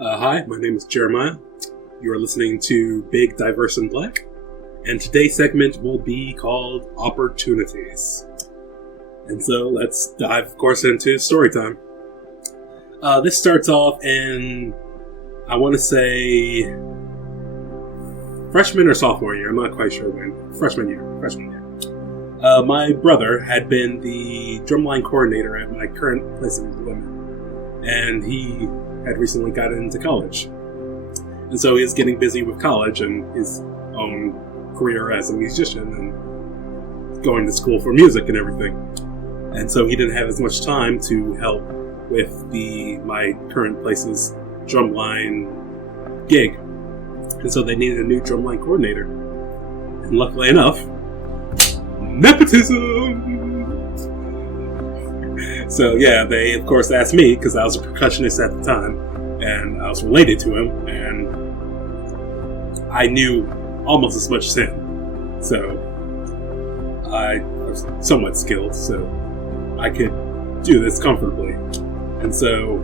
Hi, my name is Jeremiah. You are listening to Big, Diverse, and Black, and today's segment will be called Opportunities. And so let's dive, of course, into story time. This starts off in, I want to say, freshman or sophomore year. I'm not quite sure when. Freshman year. My brother had been the drumline coordinator at my current place of employment, and he had recently gotten into college. And so he was getting busy with college and his own career as a musician and going to school for music and everything. And so he didn't have as much time to help with my current place's drumline gig. And so they needed a new drumline coordinator. And luckily enough, nepotism! So yeah, they of course asked me because I was a percussionist at the time and I was related to him and I knew almost as much as him. So I was somewhat skilled, so I could do this comfortably. And so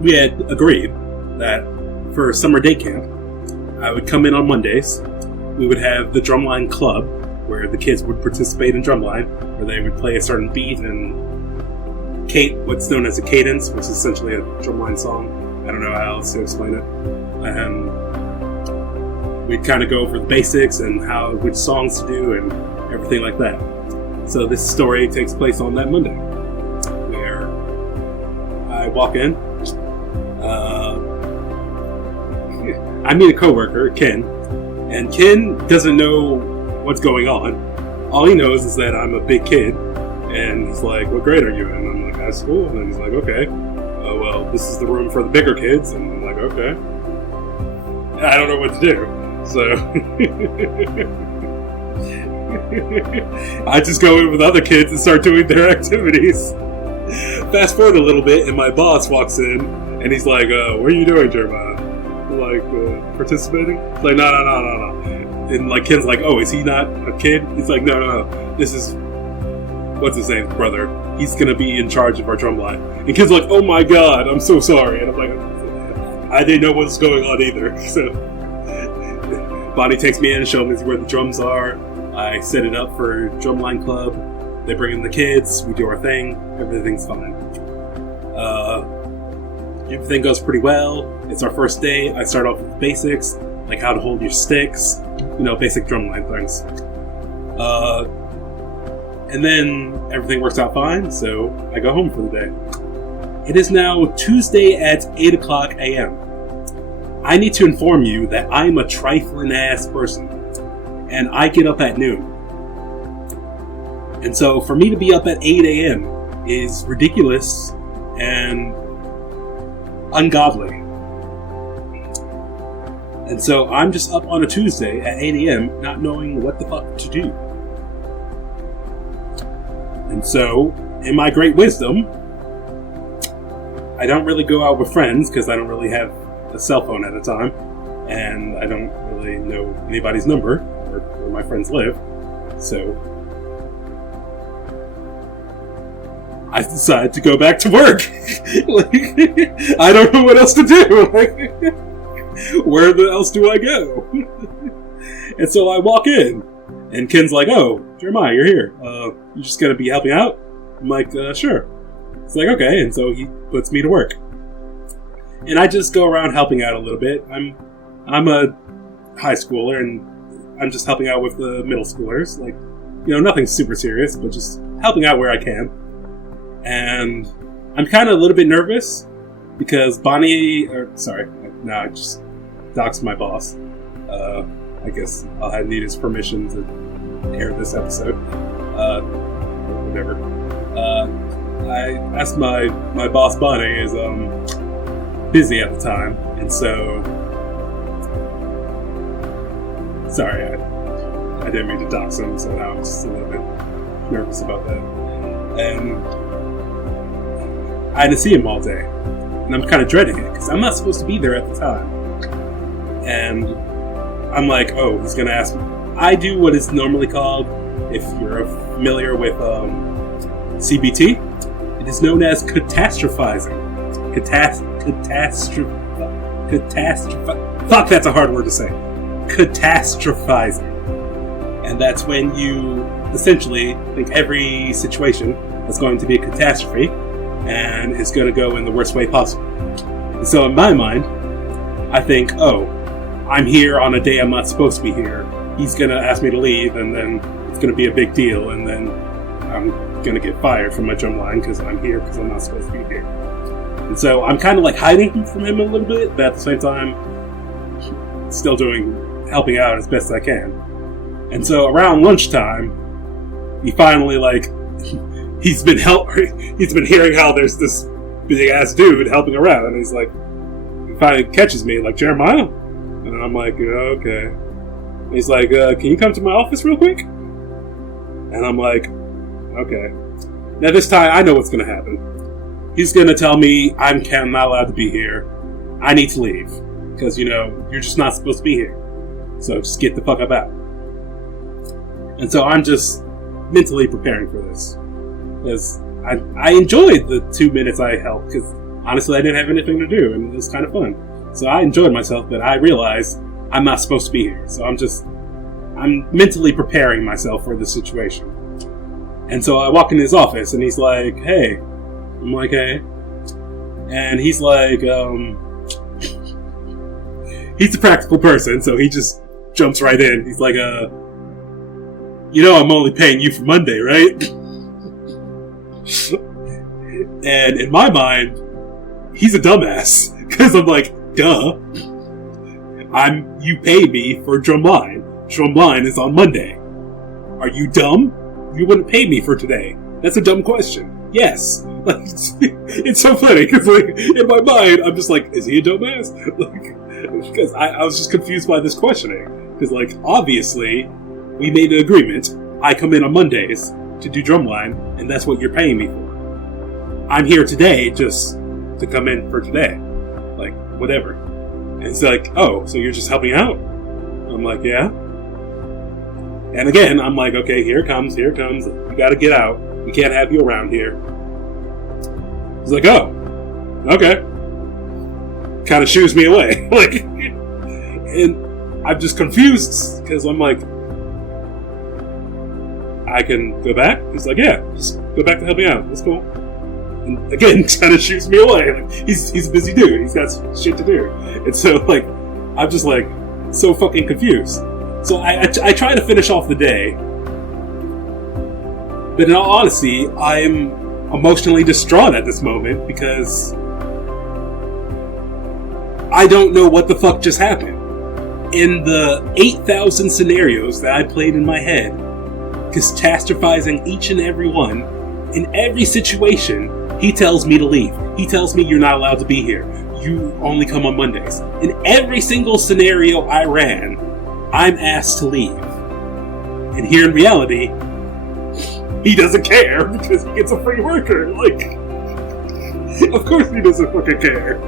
we had agreed that for summer day camp, I would come in on Mondays. We would have the drumline club where the kids would participate in drumline, where they would play a certain beat and what's known as a cadence, which is essentially a drumline song. I don't know how else to explain it. We'd kind of go over the basics and which songs to do and everything like that. So this story takes place on that Monday, where I walk in. I meet a coworker, Ken, and Ken doesn't know what's going on. All he knows is that I'm a big kid, and he's like, "What grade are you in?" And I'm like, "High school." And he's like, "Okay. Well, this is the room for the bigger kids." And I'm like, "Okay." I don't know what to do, so I just go in with other kids and start doing their activities. Fast forward a little bit, and my boss walks in, and he's like, "What are you doing, Jeremiah?" I'm like, participating? He's like, no. And like Ken's like, "Oh, is he not a kid?" He's like, no. This is what's his name, brother. He's gonna be in charge of our drum line. And Ken's like, "Oh my god, I'm so sorry." And I'm like, I didn't know what was going on either. So Bonnie takes me in and shows me where the drums are. I set it up for drumline club. They bring in the kids. We do our thing. Everything's fine. Everything goes pretty well. It's our first day. I start off with the basics, like how to hold your sticks, basic drumline things. And then everything works out fine, so I go home for the day. It is now Tuesday at 8 o'clock a.m. I need to inform you that I'm a trifling ass person, and I get up at noon. And so for me to be up at 8 a.m. is ridiculous and ungodly. And so I'm just up on a Tuesday at 8 a.m. not knowing what the fuck to do. And so, in my great wisdom, I don't really go out with friends because I don't really have a cell phone at the time, and I don't really know anybody's number or where my friends live. So I decided to go back to work. I don't know what else to do. Where else do I go? And so I walk in, and Ken's like, "Oh, Jeremiah, you're here. You just gonna be helping out?" I'm like, "Sure." It's like, "Okay," and so he puts me to work. And I just go around helping out a little bit. I'm a high schooler, and I'm just helping out with the middle schoolers. Like, nothing super serious, but just helping out where I can. And I'm kind of a little bit nervous because I just doxed my boss. I guess I'll need his permission to air this episode. Whatever. I asked my boss, Bonnie, is busy at the time, and so sorry, I didn't mean to dox him, so now I'm just a little bit nervous about that. And I had to see him all day, and I'm kind of dreading it because I'm not supposed to be there at the time. And I'm like, "Oh, he's gonna ask me." I do what is normally called, if you're familiar with CBT, it is known as catastrophizing. Fuck, that's a hard word to say. Catastrophizing. And that's when you essentially think every situation is going to be a catastrophe and is going to go in the worst way possible. And so in my mind, I think, oh, I'm here on a day I'm not supposed to be here. He's going to ask me to leave, and then it's going to be a big deal, and then I'm going to get fired from my drumline because I'm here because I'm not supposed to be here. And so I'm kind of like hiding from him a little bit, but at the same time, still helping out as best I can. And so around lunchtime, he finally he's been hearing how there's this big ass dude helping around, and he's like, he finally catches me like, Jeremiah, and I'm like, okay. And he's like, can you come to my office real quick? And I'm like, okay. Now this time I know what's gonna happen. He's gonna tell me I'm not allowed to be here. I need to leave because you're just not supposed to be here. So just get the fuck up out. And so I'm just mentally preparing for this. Because I enjoyed the 2 minutes I helped, because honestly I didn't have anything to do, and it was kind of fun. So I enjoyed myself, but I realized I'm not supposed to be here. So I'm mentally preparing myself for this situation. And so I walk in his office, and he's like, hey. I'm like, hey. And he's like, he's a practical person, so he just jumps right in. He's like, I'm only paying you for Monday, right? And in my mind, he's a dumbass. Because I'm like, duh. You pay me for drumline. Drumline is on Monday. Are you dumb? You wouldn't pay me for today. That's a dumb question. Yes. It's so funny, because in my mind, I'm just like, is he a dumbass? Because I was just confused by this questioning. Because obviously, we made an agreement. I come in on Mondays to do drumline, and that's what you're paying me for. I'm here today just to come in for today. Whatever. And it's like, oh, so you're just helping out? I'm like, yeah. And again, I'm like, okay, here it comes. You gotta get out. We can't have you around here. He's like, oh, okay. Kind of shoos me away. And I'm just confused, because I'm like, I can go back? He's like, yeah, just go back to help me out. That's cool. And again, kind of shoots me away. He's a busy dude. He's got shit to do. And so, I'm just so fucking confused. So I try to finish off the day. But in all honesty, I am emotionally distraught at this moment because I don't know what the fuck just happened. In the 8,000 scenarios that I played in my head, catastrophizing each and every one, in every situation, he tells me to leave. He tells me you're not allowed to be here. You only come on Mondays. In every single scenario I ran, I'm asked to leave. And here in reality, he doesn't care because he gets a free worker. Of course he doesn't fucking care.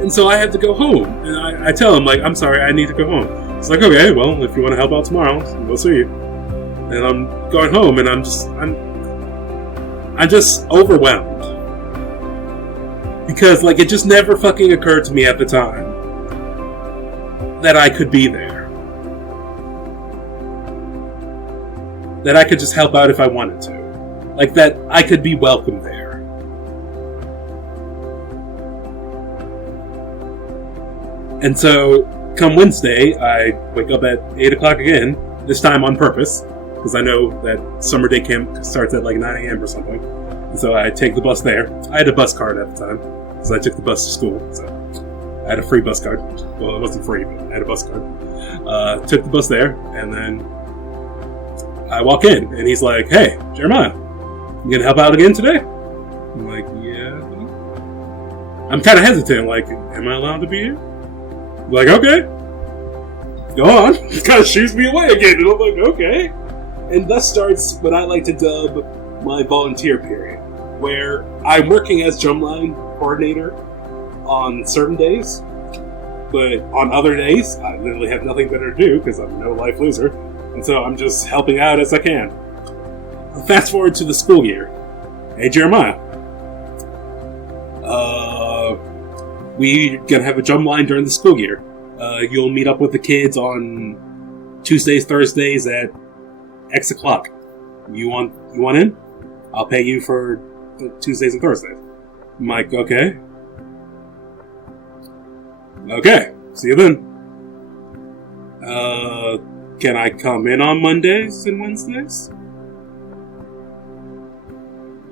And so I had to go home. And I tell him, I'm sorry, I need to go home. It's like, okay, well, if you want to help out tomorrow, we'll see you. And I'm going home, and I'm just overwhelmed. Because, it just never fucking occurred to me at the time that I could be there. That I could just help out if I wanted to. That I could be welcome there. And so, come Wednesday, I wake up at 8 o'clock again, this time on purpose, because I know that summer day camp starts at 9 a.m. or something. And so I take the bus there. I had a bus card at the time, because I took the bus to school, so I had a free bus card. Well, it wasn't free, but I had a bus card. Took the bus there, and then I walk in, and he's like, hey, Jeremiah, you gonna help out again today? I'm like, yeah. I'm kind of hesitant, am I allowed to be here? I'm like, okay. Go on. It kind of shoots me away again, and I'm like, okay. And thus starts what I like to dub my volunteer period, where I'm working as drumline coordinator on certain days, but on other days, I literally have nothing better to do because I'm no life loser, and so I'm just helping out as I can. Fast forward to the school year. Hey, Jeremiah, we're gonna have a drum line during the school year. You'll meet up with the kids on Tuesdays, Thursdays at X o'clock. You want in? I'll pay you for Tuesdays and Thursdays. I'm like, okay. Okay, see you then. Can I come in on Mondays and Wednesdays?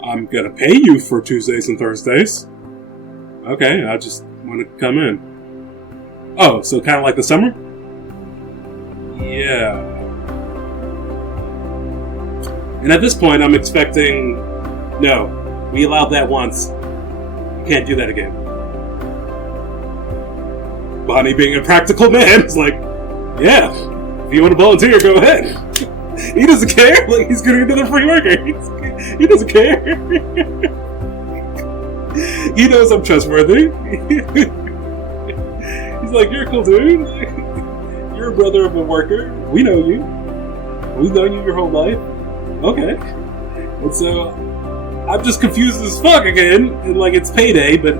I'm gonna pay you for Tuesdays and Thursdays. Okay, I just want to come in. Oh, so kind of like the summer? Yeah. And at this point, I'm expecting... No, we allowed that once. You can't do that again. Bonnie, being a practical man, is like, yeah, if you want to volunteer, go ahead. He doesn't care. Like, he's going to be another free worker. He doesn't care. He knows I'm trustworthy. He's like, you're a cool dude. You're a brother of a worker. We know you. We've known you your whole life. Okay. And so, I'm just confused as fuck again. And like, it's payday, but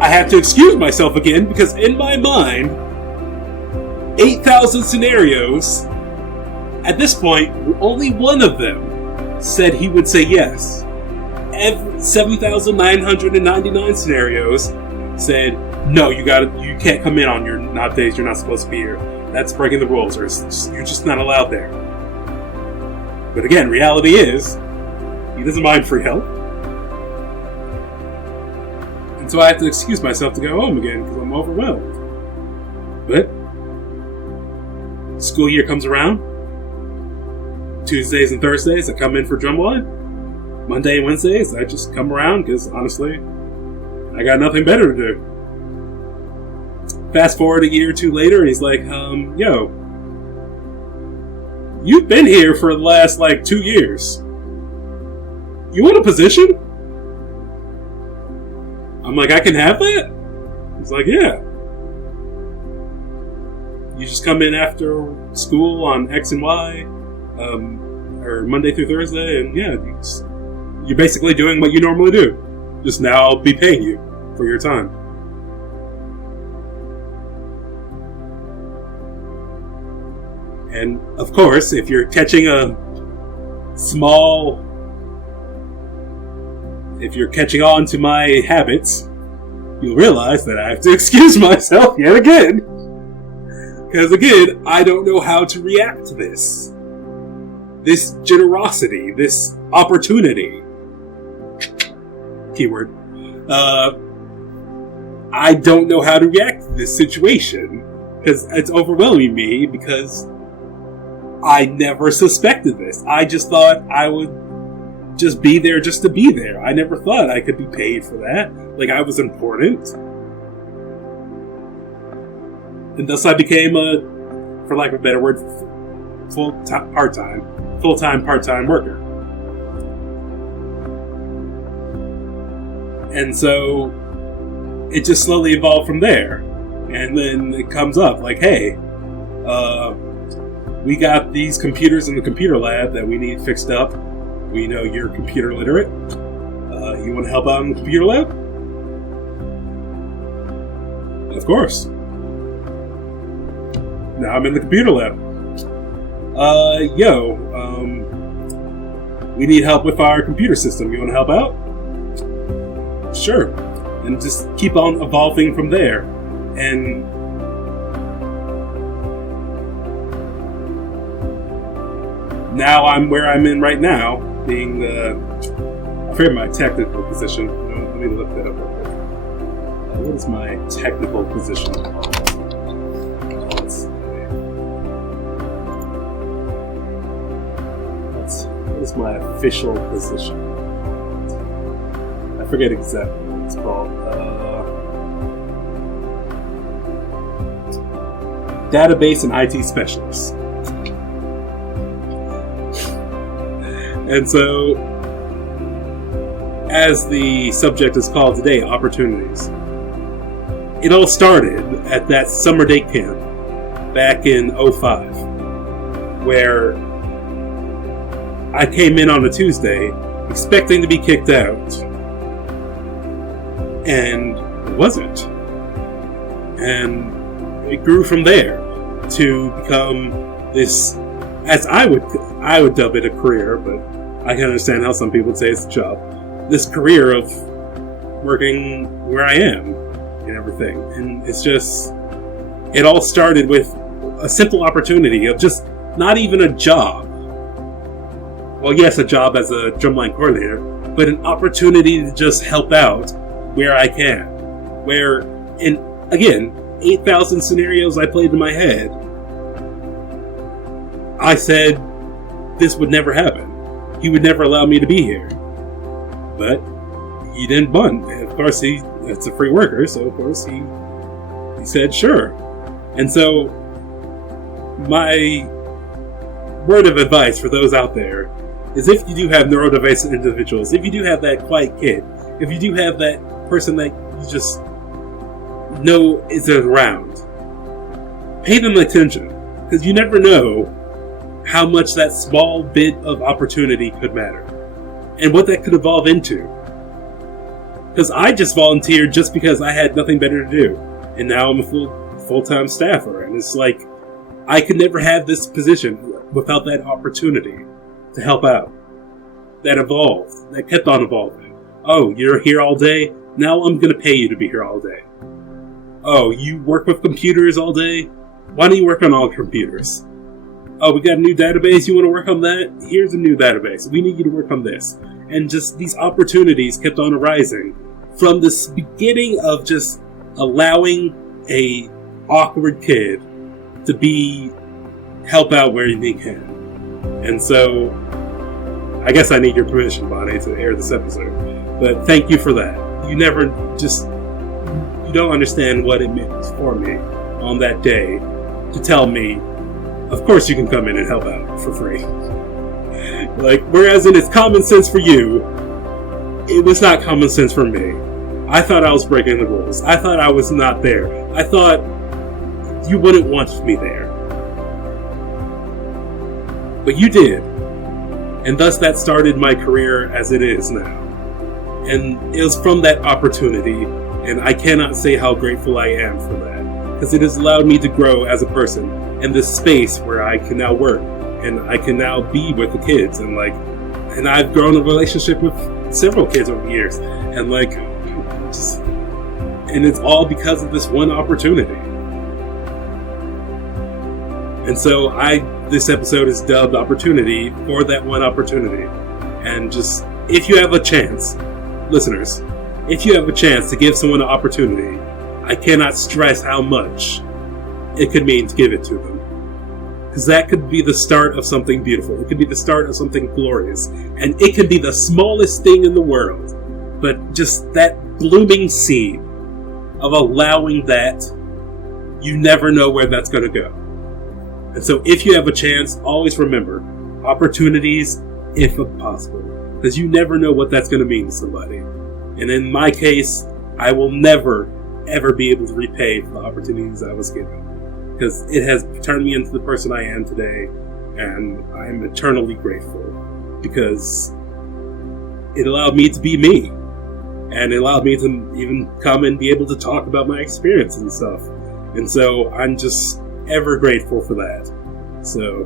I have to excuse myself again because in my mind, 8,000 scenarios, at this point, only one of them said he would say yes. 7,999 scenarios said, no, you can't come in on your not days you're not supposed to be here. That's breaking the rules, or you're just not allowed there. But again, reality is, he doesn't mind free help. And so I have to excuse myself to go home again because I'm overwhelmed. But school year comes around. Tuesdays and Thursdays, I come in for drumline. Monday and Wednesdays, I just come around because, honestly, I got nothing better to do. Fast forward a year or two later, and he's like, yo, you've been here for the last, 2 years. You want a position? I'm like, I can have that? He's like, yeah. You just come in after school on X and Y, or Monday through Thursday, and yeah, you're basically doing what you normally do. Just now I'll be paying you for your time. And of course, if you're catching on to my habits, you'll realize that I have to excuse myself yet again. Because again, I don't know how to react to this. This generosity, this opportunity. Keyword. I don't know how to react to this situation. Because it's overwhelming me because I never suspected this. I just thought I would just be there just to be there. I never thought I could be paid for that. Like I was important. And thus I became for lack of a better word, full-time, part-time worker. And so it just slowly evolved from there. And then it comes up like, hey, we got these computers in the computer lab that we need fixed up. We know you're computer literate. You want to help out in the computer lab? Of course. Now I'm in the computer lab. We need help with our computer system. You want to help out? Sure. And just keep on evolving from there. And now I'm where I'm in right now, being I forget my technical position. Let me look that up real quick. What is my technical position called? What is my official position? I forget exactly what it's called. Database and IT specialist. And so, as the subject is called today, opportunities. It all started at that summer day camp back in 2005, where I came in on a Tuesday expecting to be kicked out. And wasn't. And it grew from there to become this, as I would dub it, a career, but I can understand how some people would say it's a job. This career of working where I am and everything. And it's just, it all started with a simple opportunity of just not even a job. Well, yes, a job as a drumline coordinator, but an opportunity to just help out where I can. Where, in, again, 8,000 scenarios I played in my head, I said this would never happen. He would never allow me to be here. But he didn't bunt. Of course, it's a free worker, so of course he said sure. And so my word of advice for those out there is, if you do have neurodiverse individuals, if you do have that quiet kid, if you do have that person that you just know is around, pay them attention, because you never know how much that small bit of opportunity could matter and what that could evolve into. Because I just volunteered just because I had nothing better to do, and now I'm a full-time staffer, and it's like I could never have this position without that opportunity to help out. That evolved, that kept on evolving. Oh, you're here all day? Now I'm going to pay you to be here all day. Oh, you work with computers all day? Why don't you work on all computers? Oh, we got a new database, you want to work on that? Here's a new database. We need you to work on this. And just these opportunities kept on arising from this beginning of just allowing a awkward kid to help out where he can. And so, I guess I need your permission, Bonnie, to air this episode. But thank you for that. You don't understand what it meant for me on that day to tell me, of course you can come in and help out for free. Like, whereas it's common sense for you, it was not common sense for me. I thought I was breaking the rules. I thought I was not there. I thought you wouldn't want me there. But you did. And thus that started my career as it is now. And it was from that opportunity, and I cannot say how grateful I am for that. Because it has allowed me to grow as a person in this space where I can now work. And I can now be with the kids. And I've grown a relationship with several kids over the years. And and it's all because of this one opportunity. And so this episode is dubbed Opportunity for that one opportunity. And just, if you have a chance, listeners, if you have a chance to give someone an opportunity, I cannot stress how much it could mean to give it to them. Because that could be the start of something beautiful. It could be the start of something glorious. And it could be the smallest thing in the world. But just that blooming seed of allowing that, you never know where that's going to go. And so if you have a chance, always remember, opportunities, if possible. Because you never know what that's going to mean to somebody. And in my case, I will never, ever be able to repay for the opportunities I was given. Because it has turned me into the person I am today, and I'm eternally grateful. Because it allowed me to be me. And it allowed me to even come and be able to talk about my experience and stuff. And so I'm just ever grateful for that. So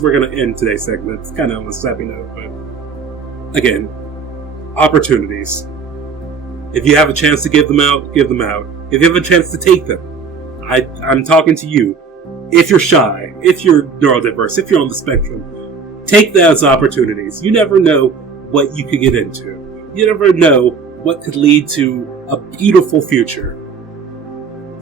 we're going to end today's segment. It's kind of on a sappy note, but again, opportunities. If you have a chance to give them out, give them out. If you have a chance to take them, I'm talking to you. If you're shy, if you're neurodiverse, if you're on the spectrum, take those opportunities. You never know what you could get into. You never know what could lead to a beautiful future.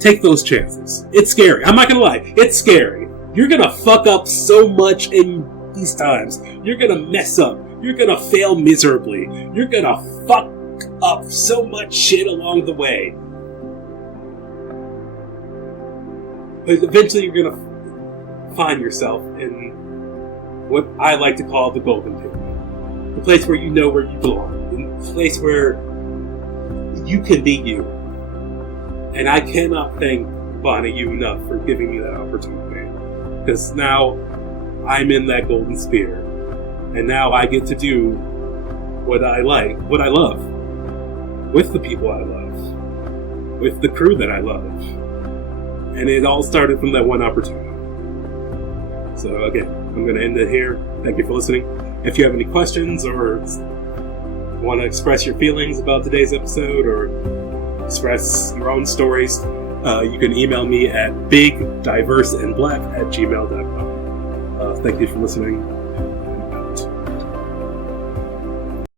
Take those chances. It's scary. I'm not gonna lie. It's scary. You're gonna fuck up so much in these times. You're gonna mess up. You're gonna fail miserably. You're gonna fuck up so much shit along the way. But eventually you're gonna find yourself in what I like to call the golden period. The place where you know where you belong. The place where you can be you. And I cannot thank Bonnie you enough for giving me that opportunity. Because now I'm in that golden sphere. And now I get to do what I like, what I love. with the people I love, with the crew that I love. And it all started from that one opportunity. So again, I'm going to end it here. Thank you for listening. If you have any questions or want to express your feelings about today's episode or express your own stories, you can email me at bigdiverseandblack@gmail.com. Thank you for listening.